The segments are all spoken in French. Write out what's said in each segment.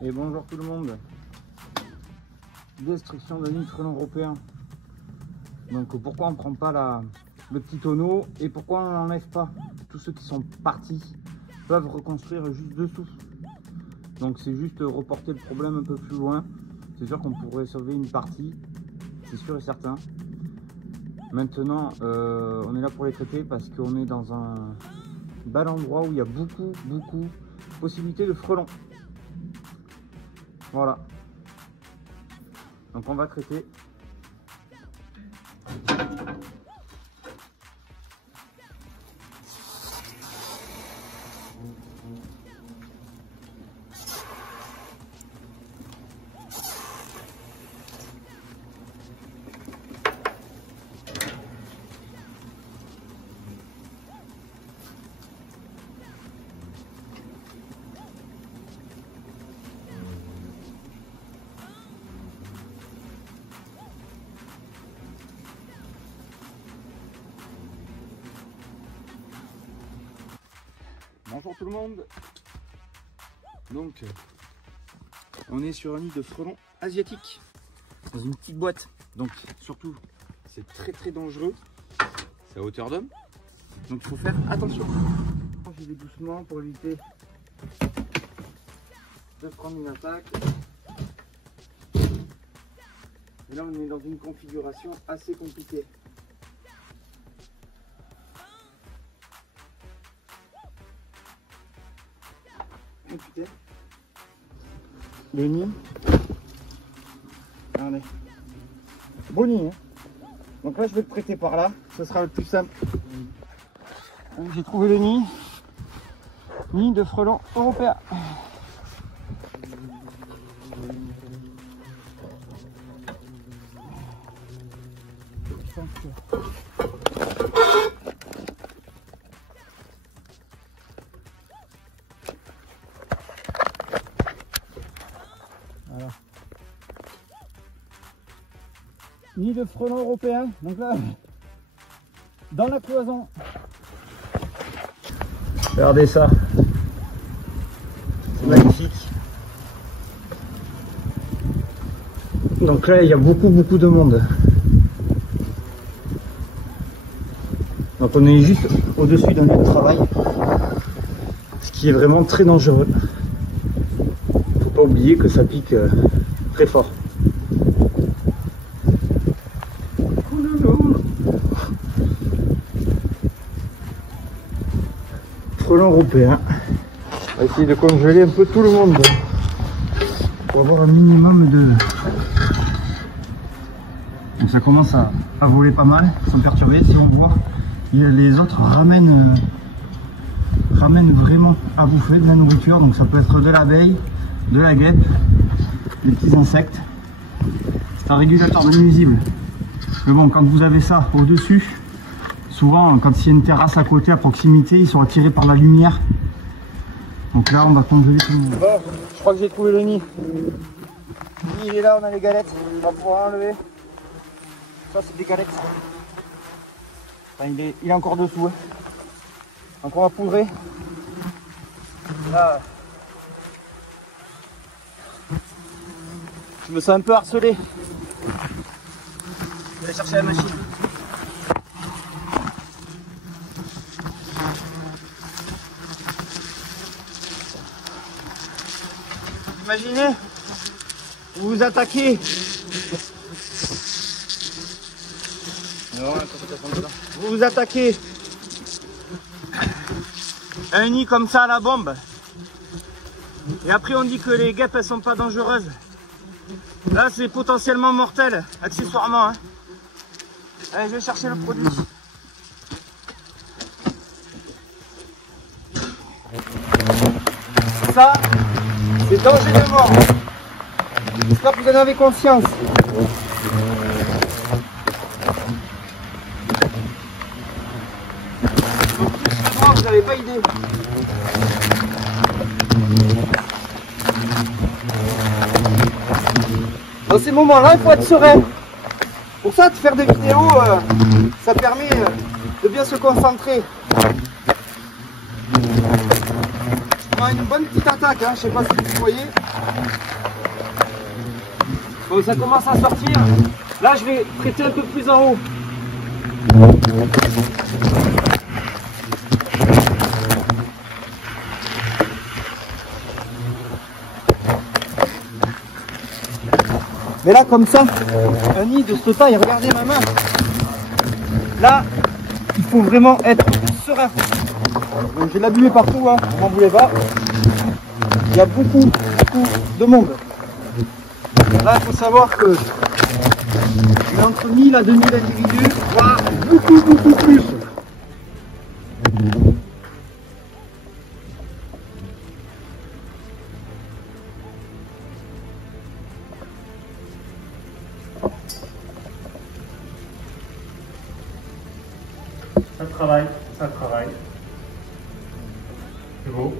Et bonjour tout le monde. Destruction de nid de frelons européen. Donc pourquoi on ne prend pas le petit tonneau et pourquoi on n'enlève pas? Tous ceux qui sont partis peuvent reconstruire juste dessous. Donc c'est juste reporter le problème un peu plus loin. C'est sûr qu'on pourrait sauver une partie, c'est sûr et certain. Maintenant on est là pour les traiter parce qu'on est dans un bel endroit où il y a beaucoup de possibilités de frelons. Voilà. Donc on va traiter. Bonjour tout le monde. Donc on est sur un nid de frelons asiatiques dans une petite boîte. Donc surtout c'est très dangereux. C'est à hauteur d'homme. Donc il faut faire attention. J'y vais doucement pour éviter de prendre une attaque. Et là on est dans une configuration assez compliquée. Écoutez, le nid, regardez, beau nid, hein. Donc là je vais le prêter par là, ce sera le plus simple. J'ai trouvé le nid de frelons européens. Voilà. Nid de frelons européens, donc là, dans la cloison. Regardez ça, c'est magnifique. Donc là, il y a beaucoup de monde. Donc on est juste au-dessus d'un lieu de travail, ce qui est vraiment très dangereux. Pas oublier que ça pique très fort. Frelons européens. On va essayer de congeler un peu tout le monde pour avoir un minimum de... Donc ça commence à voler pas mal sans perturber. Si on voit, les autres ramènent vraiment à bouffer de la nourriture. Donc ça peut être de l'abeille, de la guêpe, des petits insectes. C'est un régulateur de nuisibles. Mais bon, quand vous avez ça au-dessus, souvent quand il y a une terrasse à côté, à proximité, ils sont attirés par la lumière. Donc là, on va congeler tout le monde. Bon, je crois que j'ai trouvé le nid. Le nid, il est là, on a les galettes. On va pouvoir enlever. Ça, c'est des galettes. Enfin, il est encore dessous. Hein. Donc on va poudrer. Là, je me sens un peu harcelé. Je vais aller chercher la machine. Imaginez, vous vous attaquez. Vous vous attaquez à un nid comme ça à la bombe. Et après on dit que les guêpes elles sont pas dangereuses. Là c'est potentiellement mortel, accessoirement. Hein. Allez, je vais chercher le produit. Ça, c'est danger de mort. J'espère que vous en avez conscience. Vous n'avez pas idée. Dans ces moments-là, il faut être serein. Pour ça, de faire des vidéos, ça permet de bien se concentrer. On a une bonne petite attaque, hein, je ne sais pas si vous voyez. Bon, ça commence à sortir. Là, je vais traiter un peu plus en haut. Mais là, comme ça, un nid de cette taille, regardez ma main. Là, il faut vraiment être serein. Donc j'ai de la buée partout, hein, vous m'en voulez pas. Il y a beaucoup de monde. Là, il faut savoir que il y a entre 1000 à 2000 individus, voire beaucoup plus. Ça travaille. C'est beau.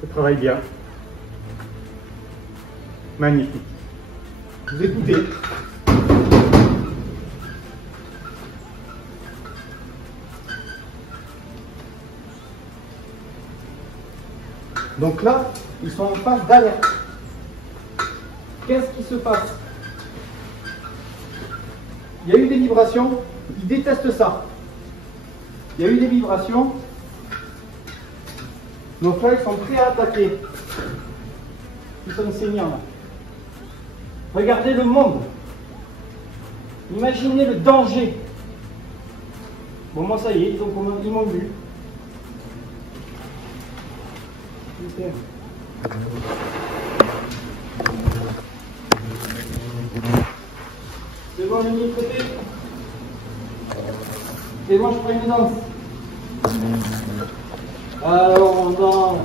Ça travaille bien. Magnifique. Vous écoutez. Donc là, ils sont en phase d'alerte. Qu'est-ce qui se passe? Il y a eu des vibrations, ils détestent ça. Il y a eu des vibrations. Donc là, ils sont prêts à attaquer. Ils sont saignants là. Regardez le monde. Imaginez le danger. Bon, moi ça y est, ils m'ont vu. Super. C'est bon, le nid est traité. Et moi je prends une danse. Alors on danse.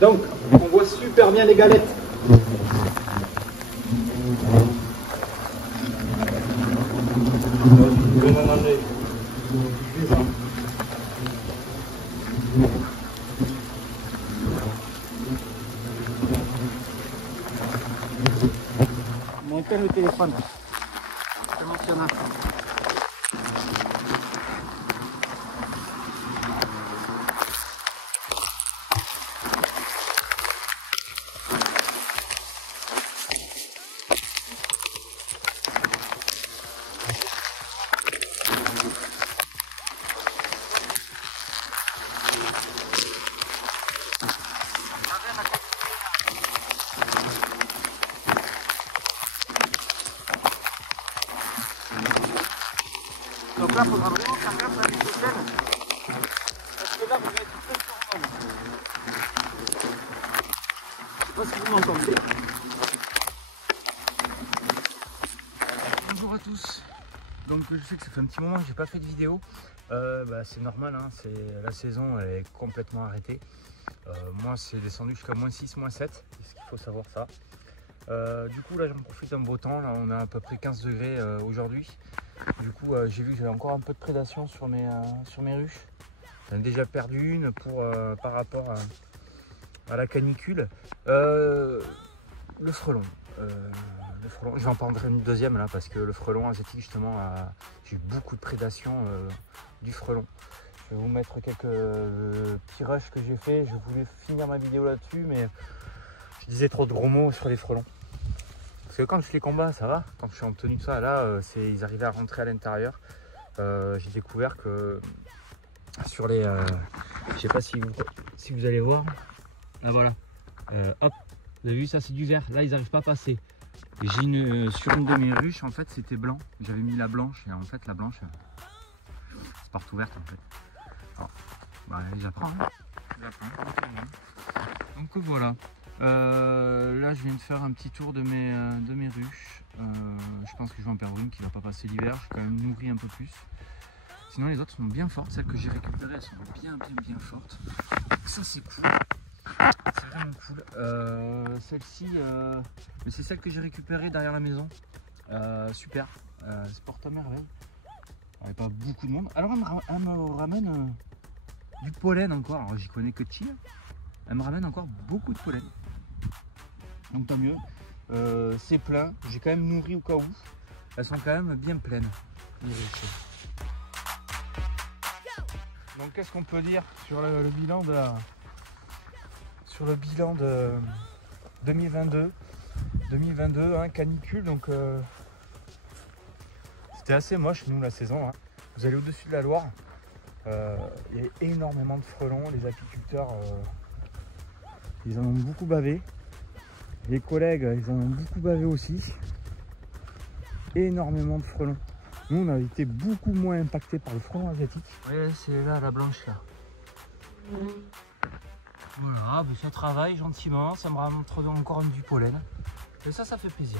Donc, on voit super bien les galettes. Mon père le téléphone. Je mentionne. Donc là, il faudra vraiment faire gaffe avec l'hôtel. Parce que là, vous êtes très sur le monde. Je sais pas si vous m'entendez. Bonjour à tous. Donc je sais que ça fait un petit moment que j'ai pas fait de vidéo. C'est normal, hein, la saison elle est complètement arrêtée. Moi c'est descendu jusqu'à -6, -7, il faut savoir ça. Du coup là j'en profite d'un beau temps, là on a à peu près 15 degrés aujourd'hui. Du coup j'ai vu que j'avais encore un peu de prédation sur mes ruches. J'en ai déjà perdu une par rapport à la canicule. Le frelon. Je vais en prendre une deuxième là parce que le frelon asiatique justement j'ai eu beaucoup de prédation du frelon. Je vais vous mettre quelques petits rushs que j'ai fait. Je voulais finir ma vidéo là-dessus mais je disais trop de gros mots sur les frelons. Parce que quand je fais les combats ça va, quand je suis en tenue de ça là ils arrivaient à rentrer à l'intérieur. J'ai découvert que sur les je sais pas si vous allez voir là, voilà, hop, vous avez vu ça, c'est du vert, là ils n'arrivent pas à passer. J'ai sur une de mes ruches en fait c'était blanc, j'avais mis la blanche et en fait la blanche c'est partout verte en fait. Alors, j'apprends, hein. Donc voilà, là je viens de faire un petit tour de mes ruches. Je pense que je vais en perdre une qui va pas passer l'hiver, je vais quand même nourrir un peu plus. Sinon les autres sont bien fortes, celles que j'ai récupérées elles sont bien fortes. Ça c'est cool. Ça vraiment cool. Celle-ci, mais c'est celle que j'ai récupérée derrière la maison. Super, c'est porte à merveille. Il n'y a pas beaucoup de monde. Alors elle me ramène du pollen encore. Alors j'y connais que Chi. Elle me ramène encore beaucoup de pollen. Donc tant mieux. C'est plein. J'ai quand même nourri au cas où. Elles sont quand même bien pleines. Donc qu'est-ce qu'on peut dire sur le bilan de sur le bilan de 2022 hein, canicule. Donc c'était assez moche nous la saison hein. Vous allez au-dessus de la Loire, il y a énormément de frelons. Les apiculteurs ils en ont beaucoup bavé, les collègues ils en ont beaucoup bavé aussi. Énormément de frelons. Nous on a été beaucoup moins impacté par le frelon asiatique. Ouais, c'est là la blanche là. Voilà, ben ça travaille gentiment, ça me ramène encore du pollen. Et ça fait plaisir.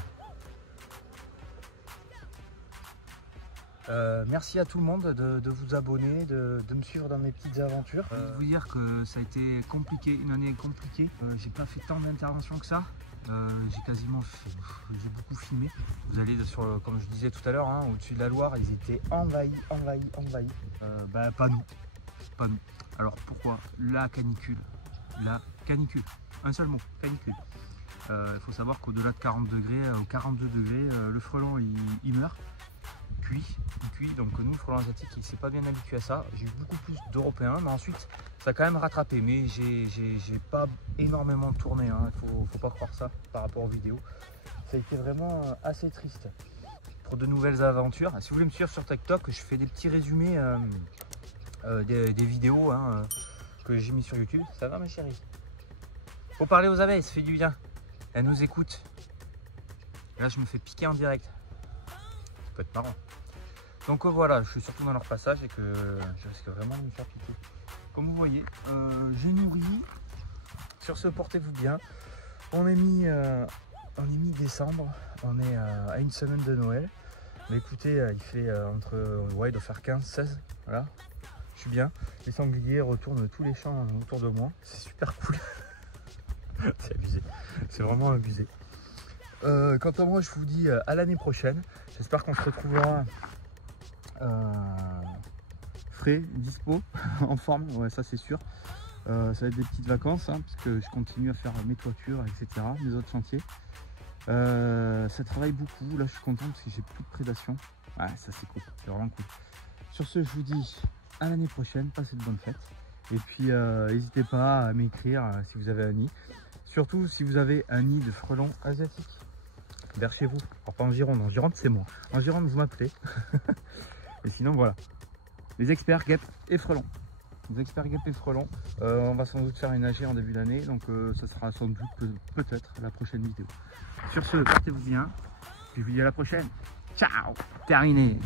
Merci à tout le monde de vous abonner, de me suivre dans mes petites aventures. Je vais vous dire que ça a été compliqué, une année compliquée. J'ai pas fait tant d'interventions que ça. J'ai beaucoup filmé. Vous allez sur, comme je disais tout à l'heure, hein, au-dessus de la Loire, ils étaient envahis. Pas nous. Alors pourquoi? La canicule. Un seul mot, canicule. Il faut savoir qu'au-delà de 40 degrés, ou 42 degrés, le frelon il meurt. Il cuit. Donc nous, le frelon asiatique, il s'est pas bien habitué à ça. J'ai eu beaucoup plus d'Européens, mais ensuite ça a quand même rattrapé. Mais j'ai pas énormément tourné, hein. Faut pas croire ça par rapport aux vidéos. Ça a été vraiment assez triste. Pour de nouvelles aventures, si vous voulez me suivre sur TikTok, je fais des petits résumés des vidéos hein, que j'ai mis sur YouTube. Ça va ma chérie? Faut parler aux abeilles, ça fait du bien. Elles nous écoutent. Et là je me fais piquer en direct. Ça peut être marrant. Donc voilà, je suis surtout dans leur passage et que je risque vraiment de me faire piquer. Comme vous voyez, j'ai nourri. Sur ce, portez-vous bien. On est mi décembre, on est à une semaine de Noël. Mais écoutez, il fait il doit faire 15-16. Voilà, je suis bien. Les sangliers retournent tous les champs autour de moi. C'est super cool. C'est abusé, c'est vraiment abusé. Quant à moi, je vous dis à l'année prochaine. J'espère qu'on se retrouvera frais, dispo, en forme, ouais, ça c'est sûr. Ça va être des petites vacances, hein, parce que je continue à faire mes toitures, etc., mes autres chantiers. Ça travaille beaucoup, là je suis content parce que j'ai plus de prédation. Ouais, ça c'est cool, c'est vraiment cool. Sur ce, je vous dis à l'année prochaine, passez de bonnes fêtes. Et puis n'hésitez pas à m'écrire si vous avez un nid. Surtout si vous avez un nid de frelons asiatiques vers chez vous. Alors pas en Gironde, c'est moi. En Gironde vous m'appelez. Et sinon voilà. Les experts guêpes et frelons. Les experts guêpes et frelons. On va sans doute faire une AG en début d'année. Donc ça sera sans doute peut-être la prochaine vidéo. Sur ce, portez-vous bien. Puis je vous dis à la prochaine. Ciao. Terminé.